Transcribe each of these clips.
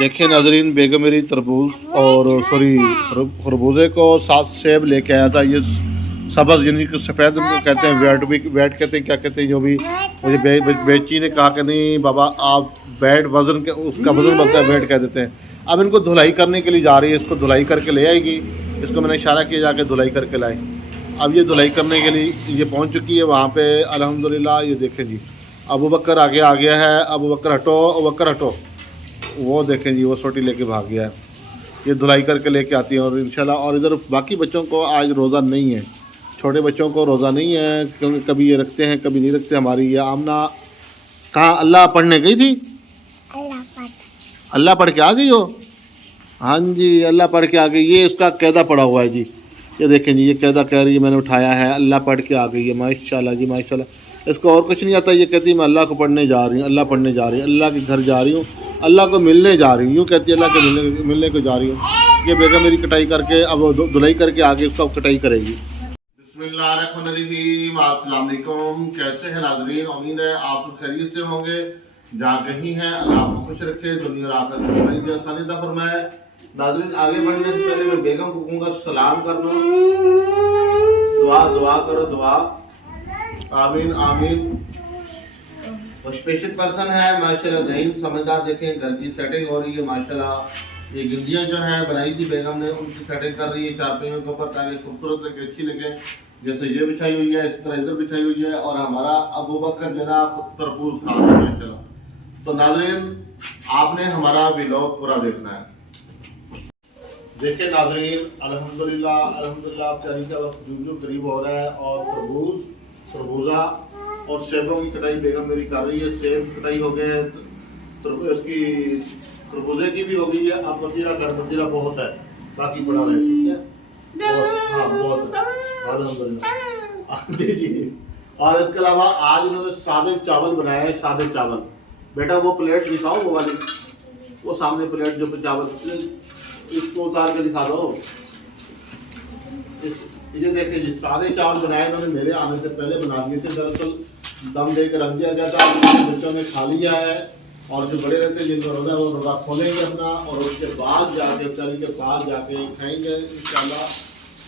देखें नाजरीन, बेगम मेरी तरबूज और सॉरी खरबूजे को साथ सेब लेके आया था। ये सब्ज़ यानी कि सफ़ेद कहते हैं, वेट कहते हैं, क्या कहते हैं, जो भी मुझे बेची ने कहा कि नहीं बाबा आप वेट वज़न के उसका वज़न बनता है, वेट कह देते हैं। अब इनको धुलाई करने के लिए जा रही है, इसको धुलाई करके ले आएगी। इसको मैंने इशारा किया जाके धुलाई करके लाए। अब ये धुलाई करने के लिए ये पहुँच चुकी है वहाँ पर अल्हम्दुलिल्लाह। ये देखें जी, अबू बकर आगे आ गया है। अबू बकर हटो, अबू बकर हटो। वो देखें जी, वो सोटी लेके भाग गया है। ये धुलाई करके लेके आती है और इंशाल्लाह। और इधर बाकी बच्चों को आज रोज़ा नहीं है, छोटे बच्चों को रोज़ा नहीं है, क्योंकि कभी ये रखते हैं कभी नहीं रखते। हमारी ये आमना कहाँ अल्लाह पढ़ने गई थी? अल्लाह पढ़ के आ गई हो? हाँ जी, अल्लाह पढ़ के आ गई। ये इसका कायदा पड़ा हुआ है जी। ये देखें जी, ये कायदा कह रही है मैंने उठाया है, अल्लाह पढ़ के आ गई है। माशाल्लाह जी माशाल्लाह। इसको और कुछ नहीं आता। ये कहती है मैं अल्लाह को पढ़ने जा रही हूँ, अल्लाह पढ़ने जा रही हूँ, अल्लाह के घर जा रही हूँ, अल्लाह को मिलने जा रही हूँ। यूँ कहती है अल्लाह के मिलने को जा रही हूँ। ये बेगम मेरी कटाई करके अब धुलाई करके आगे उसका कटाई करेगी। बिस्मिल्लाहिर्रहमानिर्रहीम। अस्सलाम वालेकुम। कैसे हैं नाज़रीन? उम्मीद है आप लोग खैरियत से होंगे। जहाँ कहीं हैं अल्लाह आपको खुश रखे, दुनिया और आखिरत में आसानी अता फरमाए। नाज़रीन, आगे बढ़ने से पहले मैं बेगम को कहूँगा सलाम कर लो, दुआ करो, दुआ। आमीन आमीन। वो स्पेशल पर्सन है माशाल्लाह, जहीन समझदार। देखें घर की सेटिंग हो रही है माशाल्लाह। ये गिल्लियाँ जो हैं बनाई थी बेगम ने, उनकी सेटिंग कर रही है चारपाइयों के ऊपर, ताकि खूबसूरत लगे, अच्छी लगे। जैसे ये बिछाई हुई है इसी तरह इधर बिछाई हुई है। और हमारा अबू बकर जना तरबूज खान है माशाल्लाह। तो नाज़रीन, आपने हमारा व्लॉग पूरा देखना है। देखिए नाज़रीन, अल्हम्दुलिल्लाह अल्हम्दुलिल्लाह, प्यारी का वक्त जो करीब हो रहा है और खरबूजा और सेबों की कटाई बेगम मेरी कर रही है। सेब कटाई हो गए हैं, इसकी खरबूजे की भी हो गई है। अब मतीरा बहुत है, बाकी पड़ा रहे, ठीक है? हाँ बहुत है अल्हम्दुलिल्लाह। जी जी। और इसके अलावा आज इन्होंने सादे चावल बनाए हैं, सादे चावल। बेटा वो प्लेट दिखाओ, वो वाली, वो सामने प्लेट जो चावल, इसको उतार के दिखा दो। ये देखिए जी, सादे चावल बनाए इन्होंने मेरे आने से पहले बना दिए थे। दरअसल दम दे कर रख दिया गया था, बच्चों ने खा लिया है। और जो बड़े रहते हैं जिनका रोज़ा, वो रोज़ा खोलेंगे अपना और उसके बाद जाके इफ्तारी के बाद जाके खाएंगे इंशाल्लाह।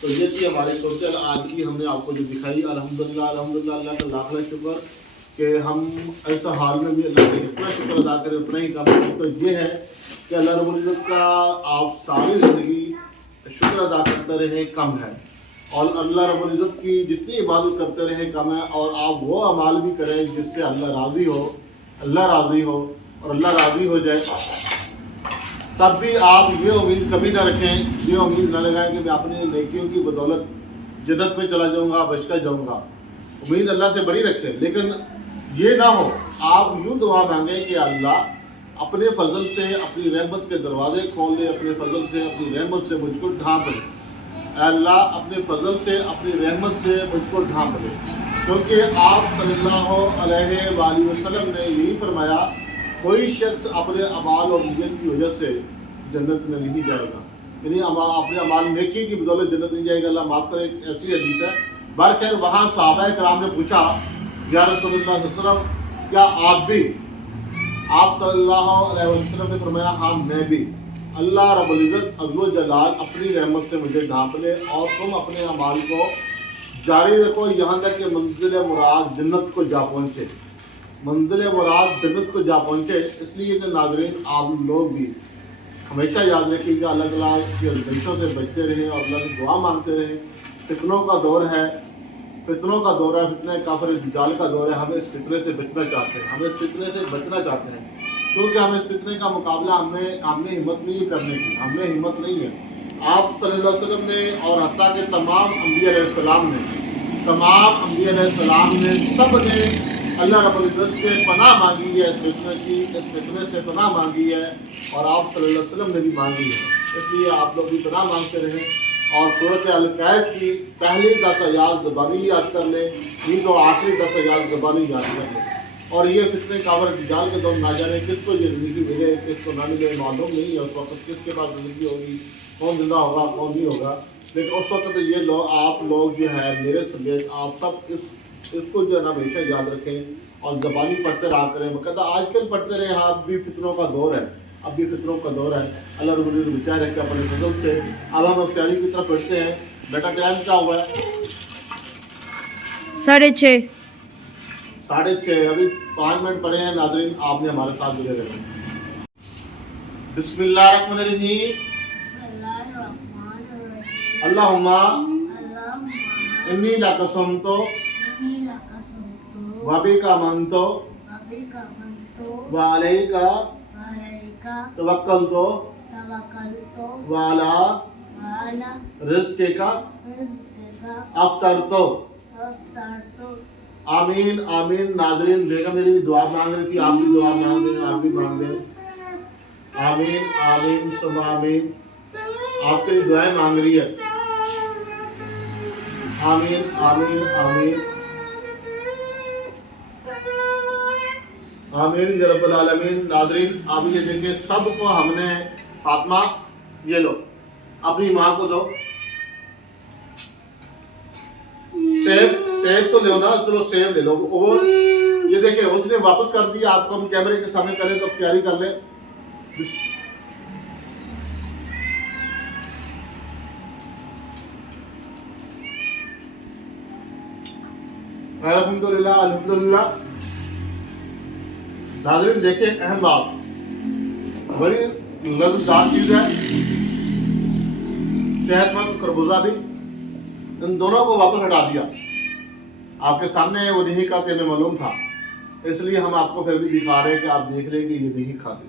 तो ये थी हमारी सोशल आज की, हमने आपको जो दिखाई। अल्हम्दुलिल्लाह अल्हम्दुलिल्लाह, अल्लाह का लाख लाख शुक्र कि हम ऐसा हाल में भी अल्लाह का जितना शुक्र अदा करें उतना ही कम है। तो ये है कि अल्लाह रब्बुल इज़्ज़त का आप सारी ज़िंदगी शुक्र अदा करते रहें कम है, और अल्लाह रब्बुल इज़्ज़त की जितनी इबादत करते रहें कम है। और आप वो अमाल भी करें जिससे अल्लाह राज़ी हो, अल्लाह राज़ी हो और अल्लाह राज़ी हो जाए। तब भी आप ये उम्मीद कभी ना रखें, ये उम्मीद ना लगाएं कि मैं अपनी नेकियों की बदौलत जन्नत में चला जाऊँगा, बच कर जाऊँगा। उम्मीद अल्लाह से बड़ी रखें, लेकिन ये ना हो आप यूँ दुआ मांगें कि अल्लाह अपने फजल से अपनी रहमत के दरवाजे खोल दे, अपने फजल से अपनी रहमत से मुझको ढांप ले। अल्लाह अपने फजल से अपनी रहमत से मुझको ढांप ले, क्योंकि आप सल्लल्लाहु अलैहि वसल्लम ने यही फरमाया, कोई शख्स अपने अमाल और नियत की वजह से जन्नत में नहीं जाएगा, यानी अपने अमाल नेकी की बदौलत जन्नत नहीं जाएगा। अल्लाह माफ़ करे, ऐसी हदीस है। बरखैर वहाँ सहाबा कराम ने पूछा, या रसूलुल्लाह सल्लल्लाहु अलैहि वसल्लम, क्या आप भी? आप सल्लल्लाहु अलैहि वसल्लम ने फरमाया, हाँ मैं भी। अल्लाह रब्बुल इज़्ज़त अज़्ज़ो जलाल अपनी रहमत से मुझे ढांप ले और तुम अपने अमाल को जारी रखो यहाँ तक कि मंजिल मुराद जन्नत को जा पहुँचे, मंजिल मुराद जन्नत को जा पहुँचे। इसलिए कि नाज़रीन, आप लोग भी हमेशा याद रखिएगा, अलग अलग के जल्सों से बचते रहें और अल्लाह से दुआ मांगते रहें। फितनों का दौर है, फितने काफिर दज्जाल का दौर है। हमें इस फितने से बचना चाहते हैं, हमें इस फितने से बचना चाहते हैं, क्योंकि हमें इस फितने का मुकाबला हमने हिम्मत नहीं करने की, हमने हिम्मत नहीं है। आप सल्लल्लाहु अलैहि वसल्लम ने और हत्ता के तमाम अंबिया अलैहिस्सलाम ने सब ने अल्लाह रब्बुल इज़्ज़त से पनाह मांगी है, इस फितने से पनाह मांगी है, और आप सल्लल्लाहु अलैहि वसल्लम ने भी मांगी है। इसलिए आप लोग भी पनाह मांगते रहें और सूरत अल-कैफ की पहली 10 आयात ज़बानी याद कर लें, ये तो आखिरी 10 आयात ज़बानी याद कर लें। और ये फितने काफिर दज्जाल के दौर ना जाने किसको ये ज़िंदगी मिले, किसको ना मिले, मालूम नहीं है उस वक्त किसके पास ज़िंदगी होगी, कौन जिंदा होगा कौन नहीं होगा। लेकिन उस वक्त ये लोग, आप लोग जो है मेरे समेत आप सब इसको जो है ना हमेशा याद रखें और ज़बानी पढ़ते रहा करें, बकायदा आजकल पढ़ते रहे। आप भी फितनों का दौर है, اب بھی فطروں کا دور ہے, اللہ رب العزت بچائے رکھے اپنے فضل سے. اب ہم افطاری کی طرف بڑھتے ہیں. بیٹا ٹائم کیا ہوا ہے؟ 6:30. 6:30. ابھی 5 منٹ پڑے ہیں. ناظرین آپ نے ہمارے ساتھ جڑے رہنا. بسم اللہ الرحمن الرحیم. اللہم انی لقسمتو وبک آمنتو وعلیک توکلتو وعلی رزقک افطرتو. آمین آمین. ناظرین بیگم میری بھی دعا مانگ رہی تھی, آپ بھی دعا مانگ دیں, آپ بھی مانگ دیں. آمین آمین ثم آمین. آپ کے لیے دعائیں مانگ رہی ہے. آمین آمین آمین آمین یا رب العالمین. ناظرین آپ یہ دیکھیں, سب کو ہم نے فاطمہ یہ لو اپنی ماں کو دو. سیب تو لو نا, چلو سیب لے لو. اور یہ دیکھیں اس نے واپس کر دیا. آپ کو ہم کیمرے کے سامنے کریں تو تیاری کر لیں. الحمدللہ الحمدللہ. ناظرین دیکھیں اہم بات, بڑی لذیذ چیز ہے, صحت مند خربوزہ بھی. ان دونوں کو واپس ہٹا دیا. آپ کے سامنے وہ نہیں کھاتے, ہمیں معلوم تھا, اس لیے ہم آپ کو پھر بھی دکھا رہے ہیں کہ آپ دیکھ لیں کہ یہ نہیں کھاتے.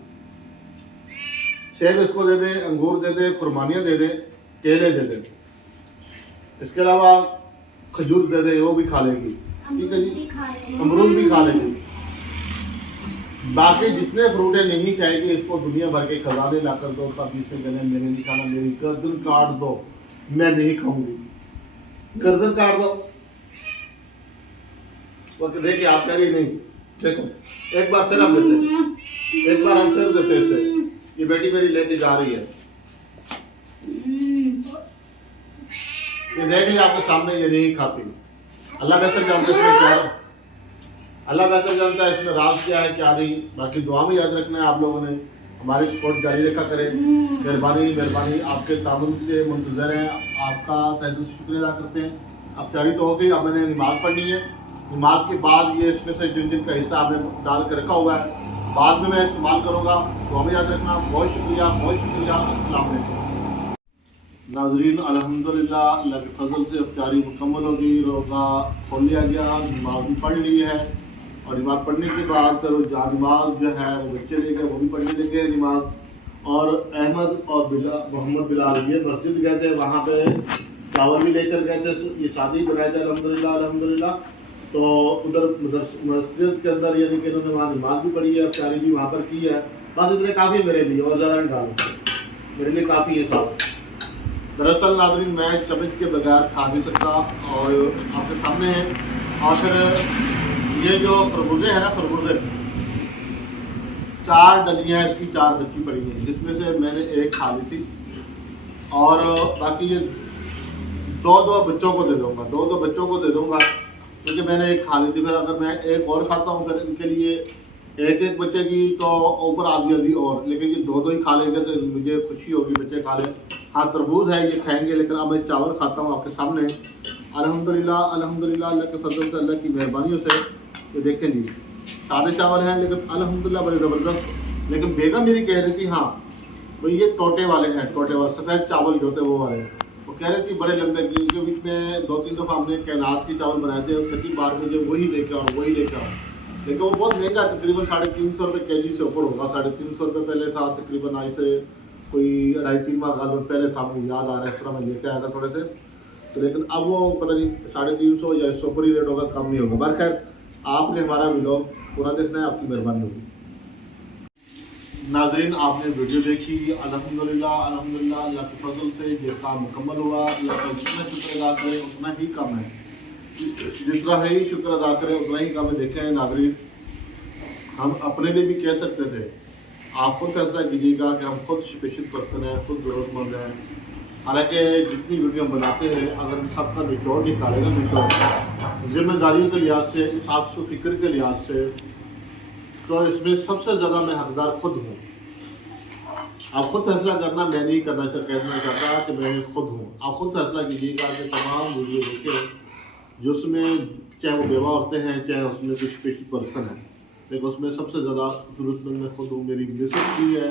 سیب اس کو دے دیں, انگور دے دیں, خرمانیاں دے دیں, کیلے دے دیں. اس کے علاوہ کھجور دے دیں, وہ بھی کھا لیں گی. ٹھیک ہے جی, امرود بھی کھا لیں گے. باقی جتنے فروٹیں نہیں کھائے گی اس کو دنیا بھر کے خزانے لا کر دو, تب اس سے کہنے میں نے نہیں کھانا, میری گردن کاٹ دو, میں نہیں کھاؤں گی. گردن کاٹ دو. وہ دیکھیں آپ کہہ رہی نہیں. دیکھو ایک بار پھر ہم دیتے, ایک بار ہم پھر دیتے اسے. یہ بیٹی میری لے کے جا رہی ہے. یہ دیکھ لیں آپ کے سامنے, یہ نہیں کھاتی. اللہ بہتر جانتا ہے اس میں کیا ہے, اللہ بہتر جانتا ہے اس میں راز کیا ہے کیا نہیں. باقی دعا میں یاد رکھنا ہے آپ لوگوں نے. ہماری سپورٹ جاری رکھا کریں. مہربانی مہربانی, آپ کے تعاون سے منتظر ہیں. آپ کا تہ دل سے شکریہ ادا کرتے ہیں. اب تیاری تو ہو گئی, اب میں نے نماز پڑھنی ہے. نماز کے بعد یہ اس میں سے جن جن کا حصہ آپ نے ڈال کے رکھا ہوا ہے بعد میں استعمال کروں گا. دعا میں یاد رکھنا. بہت شکریہ بہت شکریہ. السلام علیکم. ناظرین الحمدللہ اللہ کے فضل سے افطاری مکمل ہوگی. روزہ کھول لیا گیا, نماز بھی پڑھ لی ہے. اور نماز پڑھنے کے بعد پھر وہ نماز جو ہے وہ بچے لے گئے, وہ بھی پڑھنے لگے نماز. اور احمد اور محمد بلال یہ مسجد گئے تھے, وہاں پہ چاول بھی لے کر گئے تھے. یہ شادی بنائے تھے الحمدللہ الحمدللہ. تو ادھر مسجد کے اندر یعنی کہ انہوں نے وہاں نماز بھی پڑھی ہے, افطاری بھی وہاں پر کی ہے. بس اتنے کافی میرے لیے, اور زیادہ نہیں ڈالوں, میرے لیے کافی ہے صاحب. دراصل ناظرین میں چمچ کے بغیر کھا نہیں سکتا, اور آپ کے سامنے ہیں. اور پھر یہ جو خربوزے ہیں نا, خربوزے 4 ڈلیاں ہیں اس کی, 4 بچی پڑی ہیں, جس میں سے میں نے ایک کھا لی تھی. اور باقی یہ 2 بچوں کو دے دوں گا, 2 بچوں کو دے دوں گا, کیونکہ میں نے ایک کھا لی تھی. پھر اگر میں ایک اور کھاتا ہوں پھر ان کے لیے ایک بچے کی تو اوپر آدھی اور, لیکن یہ 2 ہی کھا لیں گے تو مجھے خوشی ہوگی, بچے کھا لیں. ہاں تربوز ہے یہ کھائیں گے, لیکن اب میں چاول کھاتا ہوں آپ کے سامنے. الحمدللہ الحمدللہ اللہ کے فضل سے, اللہ کی مہربانیوں سے. یہ دیکھیں جی سادے چاول ہیں لیکن الحمدللہ بڑے زبردست. لیکن بیگم میری کہہ رہی تھی ہاں بھئی یہ ٹوٹے والے ہیں, ٹوٹے والے سفید چاول جو ہوتے ہیں وہ والے ہیں. وہ کہہ رہی تھی بڑے لمبے, جن کے بیچ میں 2-3 دفعہ ہم نے کائنات کے چاول بنائے تھے, کتی بار مجھے وہی لے کے آؤ وہی لے کے آؤ. لیکن وہ بہت مہنگا ہے, تقریباً 350 روپے kg سے اوپر ہوگا. 350 روپے پہلے تھا تقریباً, آئے تھے کوئی 2.5-3 ماہ غالباً پہلے تھا, مجھے یاد آ رہا ہے اس طرح میں لے کے آیا تھا تھوڑے سے. تو لیکن اب وہ پتہ نہیں 350 یا اس سے اوپر ہی ریٹ ہوگا, کم نہیں ہوگا. بہرخیر آپ نے ہمارا ولاگ پورا دیکھنا ہے, آپ کی مہربانی ہوگی. ناظرین آپ نے ویڈیو دیکھی الحمدللہ الحمدللہ. اللہ کے فضل سے یہ کام مکمل ہوا. اللہ کا جتنا شکر ادا کرے اتنا ہی کم ہے, جتنا ہی شکر ادا کرے اتنا ہی کم ہے. دیکھیں ناظرین ہم اپنے لیے بھی کہہ سکتے تھے, آپ خود فیصلہ کیجیے گا کہ ہم خود اسپیشل پرسن ہیں, خود ضرورت مند ہیں. حالانکہ جتنی ویڈیو ہم بناتے ہیں اگر سب کا نچوڑ نکالے گا, نچوڑ ذمہ داریوں کے لحاظ سے, احساس و فکر کے لحاظ سے, تو اس میں سب سے زیادہ میں حقدار خود ہوں. आप खुद फैसला करना, मैं नहीं कहना चाहता कि मैं खुद हूँ। आप खुद फैसला कीजिएगा कि तमाम वीडियो देखें जिसमें चाहे वो बेवा औरतें हैं, चाहे उसमें कुछ स्पेशल पर्सन है, लेकिन उसमें सबसे ज़्यादा ज़रूरतमंद मैं खुद हूँ। मेरी मिसेस भी है।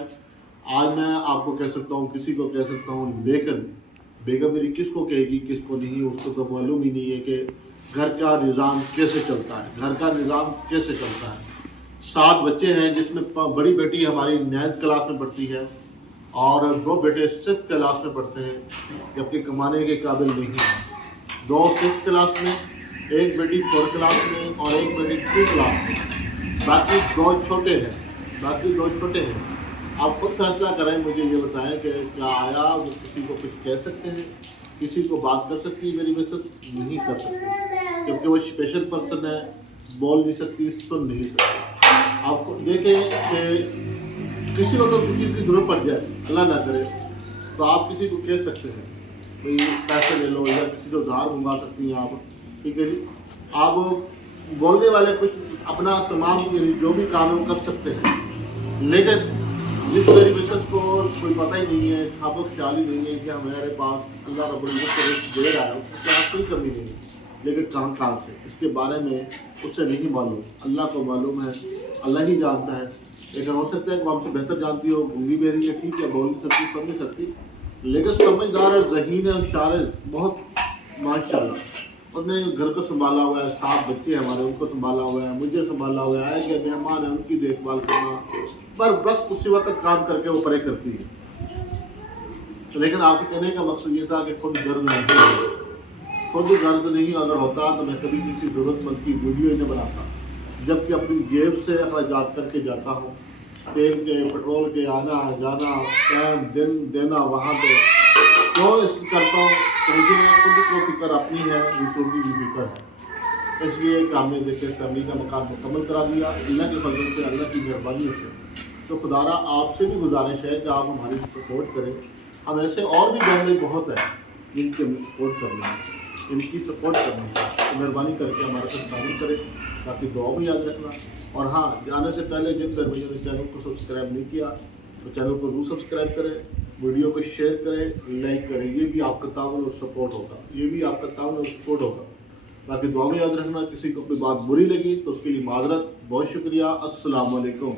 आज मैं आपको कह सकता हूँ, किसी को कह सकता हूँ, लेकिन बेगम मेरी किसको कहेगी किसको नहीं, उसको तो मालूम ही नहीं है कि घर का निज़ाम कैसे चलता है, घर का निज़ाम कैसे चलता है। 7 बच्चे हैं जिसमें बड़ी बेटी हमारी 9th क्लास में पढ़ती है और 2 बेटे 6th क्लास में पढ़ते हैं, जबकि कमाने के काबिल नहीं है। 2 6th क्लास में, एक बेटी 4th क्लास में और एक बेटी 2 क्लास में, बाकी 2 छोटे हैं। आप खुद फैसला करें, मुझे ये बताएं कि क्या आया वो किसी को कुछ कह सकते हैं, किसी को बात कर सकती है मेरी मिसेस? नहीं कर सकती, क्योंकि वो स्पेशल पर्सन है, बोल नहीं सकती, सुन नहीं सकती। आप देखें कि किसी को तो किसी की ज़रूरत पड़ जाए, अल्लाह ना करे, तो आप किसी को कह सकते हैं भाई पैसे ले लो, या किसी को उधार मंगा सकती हैं आप, ठीक है जी। आप बोलने वाले कुछ अपना तमाम जो भी काम है वो कर सकते हैं, लेकिन जिस मेरी मिसेस को कोई पता ही नहीं है, खाबो ख्याल ही नहीं है कि हमारे पास अल्लाह रब्बुल इज़्ज़त दे रहा है, उसके पास कोई कमी नहीं है, लेकिन कहाँ से इसके बारे में उससे नहीं मालूम, अल्लाह को मालूम है, अल्लाह ही जानता है। लेकिन हो सकता है कि वो हमसे बेहतर जानती हो, गूंगी बहरी है, ठीक है, बोल नहीं सकती, समझ नहीं सकती, लेकिन समझदार है, ज़हीन है, शायर बहुत माशाल्लाह। उसने घर को संभाला हुआ है, 7 बच्चे हमारे, उनको संभाला हुआ है, मुझे संभाला हुआ है, कि मेहमान है उनकी देखभाल करना, पर बस उसी वक्त काम करके वो परे करती है। लेकिन आपसे कहने का मकसद ये था कि खुद गर्द नहीं अगर होता तो मैं कभी किसी ज़रूरतमंद की वीडियो ही नहीं बनाता, जबकि अपनी जेब से अखराजात करके जाता हूँ, तेल के, पेट्रोल के, आना जाना, टाइम दिन देना वहाँ पे, क्यों करता हूँ? तो मुझे खुद को फिक्र अपनी है, दूसरों की भी फिक्र है, इसलिए कि हमने देखिए फैमिली का मकान मुकम्मल करा दिया अल्लाह के फजल से, अल्लाह की मेहरबानी से। तो खुदारा आपसे भी गुजारिश है कि आप हमारी सपोर्ट करें। हम ऐसे और भी बहनें बहुत हैं जिनकी हमें सपोर्ट करना है, इनकी सपोर्ट करनी है, तो मेहरबानी करके हमारे साथ शामिल करें, ताकि दुआ भी याद रखना। और हाँ, जाने से पहले जिन भाइयों ने चैनल को सब्सक्राइब नहीं किया तो चैनल को जरूर सब्सक्राइब करें, वीडियो को शेयर करें, लाइक करें, ये भी आपका ताउन और सपोर्ट होगा, बाकी दुआ में याद रखना। किसी को कोई बात बुरी लगी तो उसके लिए माजरत, बहुत शुक्रिया। अस्सलाम वालेकुम।